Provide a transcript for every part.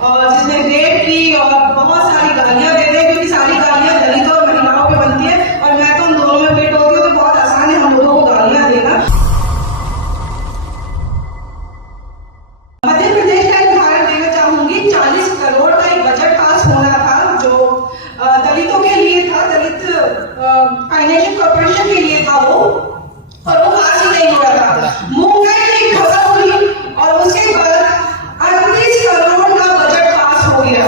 और जिसने रेप की और बहुत सारी गालियां देते हैं, क्योंकि सारी गालियां दलितों और महिलाओं पे बनती है, और मैं तो उन दोनों में फिट होती हूँ, तो बहुत आसान है हम लोगों को गालियां देना। मध्य प्रदेश का एक उदाहरण देना चाहूंगी। 40 करोड़ का एक बजट पास होना था जो दलितों के लिए था, दलित फाइनेंशियल कॉर्पोरेशन के लिए था वो, और वो पास ही नहीं हो रहा था। मूवमेंट की खबर हुई और उसके बाद 38 करोड़ का बजट पास हो गया।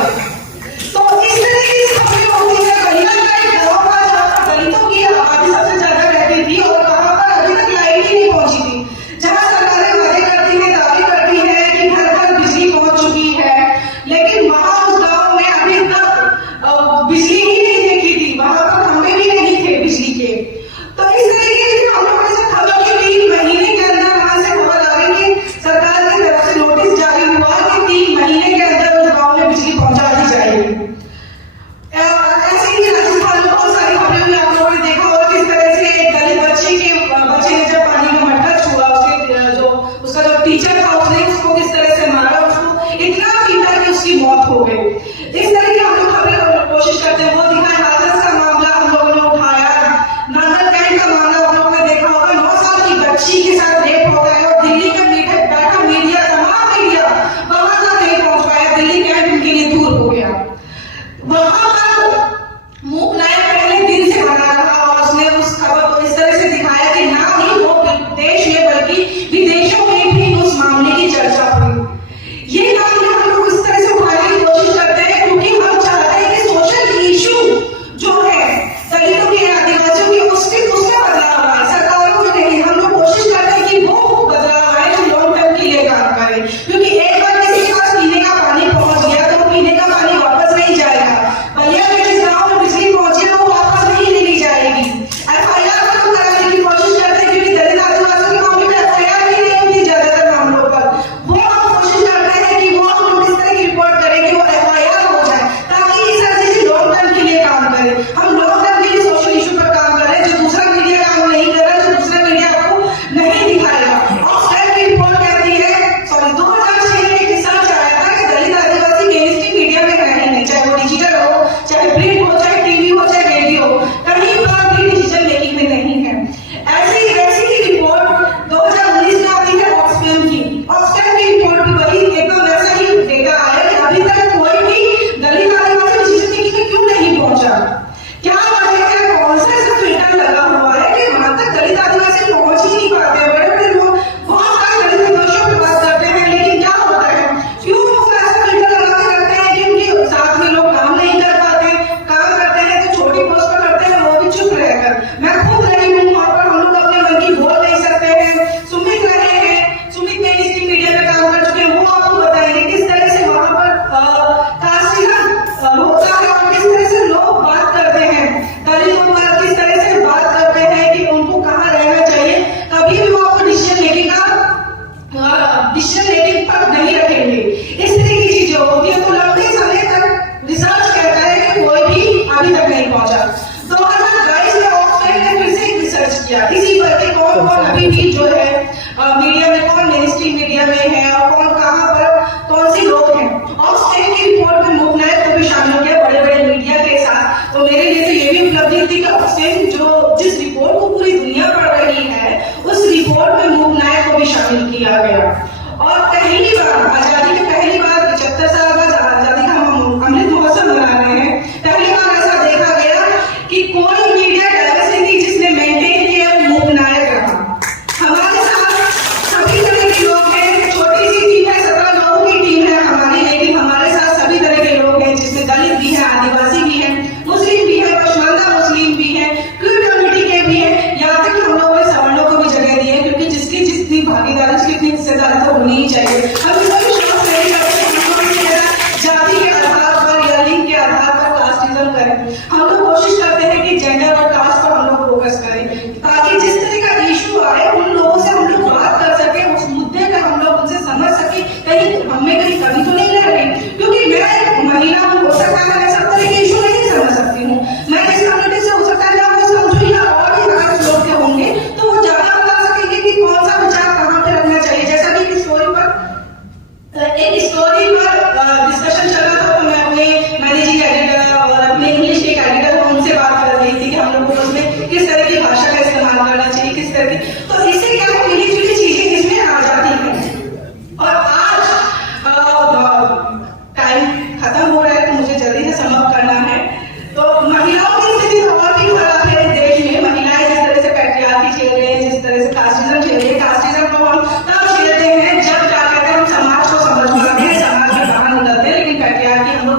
तो इस तरह की खबरें होती है। कहीं ना कहीं गाँव का जहाँ पर दलितों की आबादी सबसे ज्यादा रहती थी और कहाँ पर अभी तक लाइट ही नहीं पहुंची थी, जहाँ सरकारें वादे करती है, दावे करती है कि घर घर बिजली पहुंच चुकी है, लेकिन वहां उस गाँव में अभी तक बिजली ही नहीं देखी थी, वहां पर खंभे भी नहीं थे बिजली के। तो इस तरीके से हम लोगों ने खबर के 3 महीने के अंदर वहां से खबर आ गई कि सरकार की तरफ से नोटिस जारी हुआ कि 3 महीने के अंदर उस गांव में बिजली पहुंचा दी जाएगी। ऐसे ही राजस्थान में बहुत सारी खबरें हुई, आप लोगों ने देखा होगा किस तरह से एक दलित बच्चे ने जब पानी में मटका छुआ, उसका जो टीचर था उसने उसको किस तरह से मारा, उसको इतना पीटा कि उसकी मौत हो गई। इस तरह की हम लोग खबरें कोशिश करते हैं। वो दिखाए हाथरस का मामला हम लोगों ने उठाया, नांदरगढ़ का मामला आप लोगों ने देखा होगा, 9 साल की बच्ची के साथ रेप हो गया और दिल्ली का बैठा मीडिया, तमाम मीडिया वहां तक नहीं पहुंच पाया, दिल्ली कैंट उनके लिए दूर हो गया। वहां पर मूक नायक पहले दिन से बना रहा और उसने उस खबर को इस तरह से दिखाया कि ना ही वो देश में बल्कि विदेशों में भी उस मामले की चर्चा हुई। ये मामले हम लोग इस तरह से उठाने की कोशिश करते हैं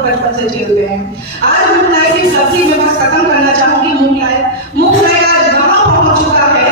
बचपन से झेलते हैं। आज मूक नाई की उपलब्धि में बस खत्म करना चाहूंगी। मूक नाई आज कहाँ पहुंच चुका है।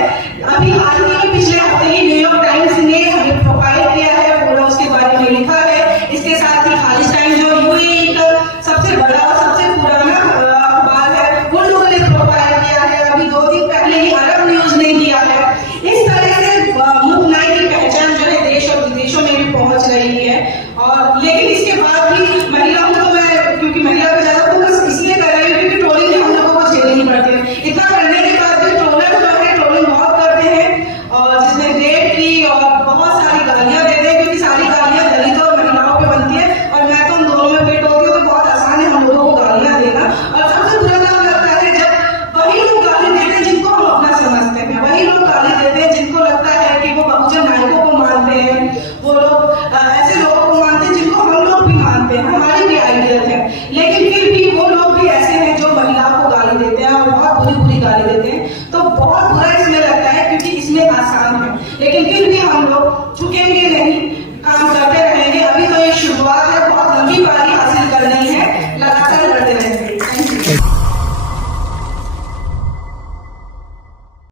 अभी हाल ही में पिछले हफ्ते ही न्यूयॉर्क टाइम्स ने हमें प्रोफाइल किया है, पूरा उसके बारे में लिखा है। इसके साथ ही खालिस्तान जो यूएई का सबसे बड़ा और सबसे पुराना अखबार है, उन लोगों ने प्रोफाइल किया है। अभी 2 दिन पहले ही अरब न्यूज ने किया है। इस तरह से मूक नाई की पहचान जो है देश और विदेशों में भी पहुंच रही है। और लेकिन इसके बाद भी महिलाओं को मैं, क्योंकि महिला को ज्यादा फोकस इसलिए कर रही हूँ क्योंकि ट्रोलिंग हम लोगों को झेलनी पड़ती है। इतना करने के बाद भी ट्रोलर जो है ट्रोलिंग बहुत करते हैं, और जिसने रेप की और बहुत सारी गालियां देते हैं, क्योंकि सारी गालियां दलितों और महिलाओं पे बनती है। और मैं तो उन दोनों में फिट होती हूँ, तो बहुत आसान है हम लोगों को गालियां देना। और सबसे बुरा काम लगता है जब वही लोग गाली देते हैं जिनको हम अपना समझते हैं, वही लोग गाली देते हैं जिनको लगता है कि वो बहुजन नायकों को मानते हैं, वो लोग ऐसे लोगों को मानते हैं जिनको हम लोग भी मानते हैं, हमारी भी आइडियल है। लेकिन फिर भी वो लोग भी ऐसे हैं जो महिलाओं को गाली देते हैं और बहुत बुरी बुरी गाली देते हैं। तो बहुत बुरा इसमें